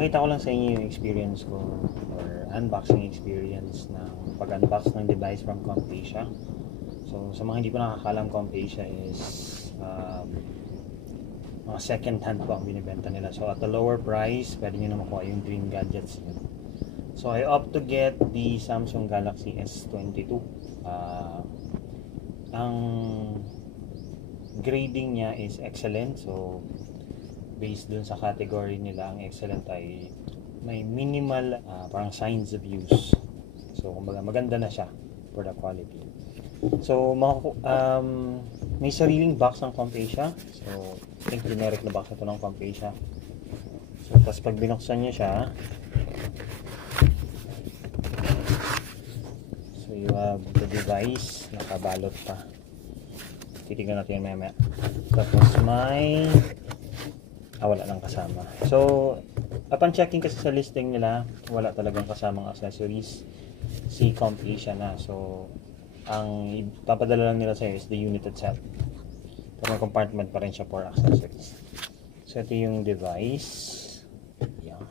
Pakita ko lang sa inyo yung experience ko or unboxing experience ng pag-unbox ng device from Compecia. So sa mga hindi pa nakakalam, Compecia is mga second hand po ang binibenta nila. So at a lower price, pwede nyo na makuha yung dream gadgets nyo. So I opt to get the Samsung Galaxy S22. Ang grading niya is excellent. So based dun sa category nila, ang excellent ay may minimal parang signs of use. So kumbaga maganda na siya for the quality. So may sariling box ng Compecia. So I think generic na box ito ng Compecia. So tapos pag binuksan niyo siya, so you have the device, nakabalot pa. Titignan natin maya. Tapos may wala lang kasama. So upon checking kasi sa listing nila, wala talagang kasamang accessories si Compecia na. So ang ipapadala lang nila sa'yo is the unit itself. Pero may compartment pa rin siya for accessories. So ito yung device. Yan.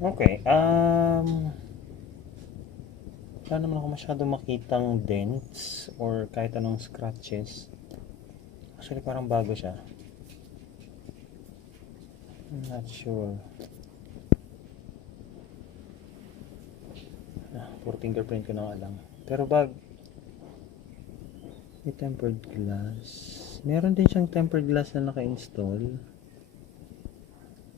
Okay, wala naman ako masyadong makitang dents or kahit anong scratches. Actually parang bago siya. I'm not sure. Puro fingerprint ko na lang. Pero may tempered glass. Meron din siyang tempered glass na naka-install.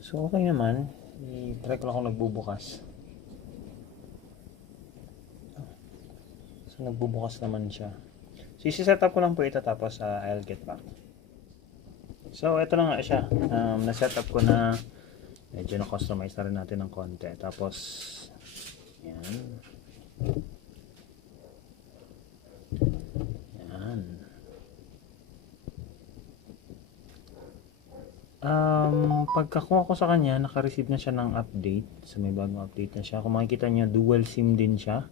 So okay naman. I-try ko lang kung nagbubukas. So nagbubukas naman siya. So isi-set up ko lang po ito tapos I'll get back. So ito na nga siya. Na-set up ko na. Medyo na-customize na rin natin ng konti. Tapos yan. Yan. Pagkakuha ko sa kanya, naka-receive na siya ng update. So may bagong update na siya. Kung makikita niyo, dual SIM din siya.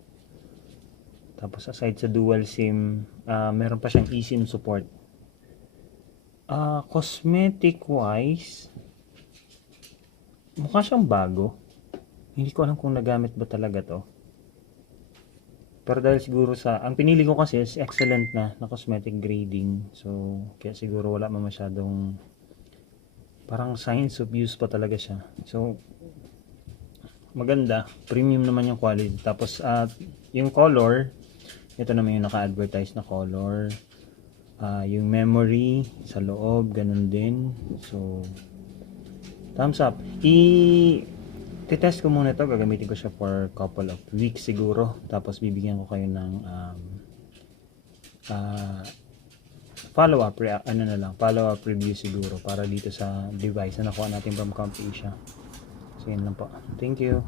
Tapos aside sa dual SIM, meron pa siyang eSIM support. Cosmetic wise, mukha siyang bago. Hindi ko alam kung nagamit ba talaga to. Pero dahil siguro ang pinili ko kasi is excellent na cosmetic grading. So kaya siguro wala man masyadong parang signs of use pa talaga siya. So maganda, premium naman yung quality. Tapos yung color, ito naman yung naka-advertise na color. Yung memory sa loob, ganun din. So thumbs up. Titest ko muna ito, gagamitin ko siya for couple of weeks siguro. Tapos bibigyan ko kayo ng follow-up review siguro para dito sa device na nakuha natin from Compecia. So yun lang po. Thank you.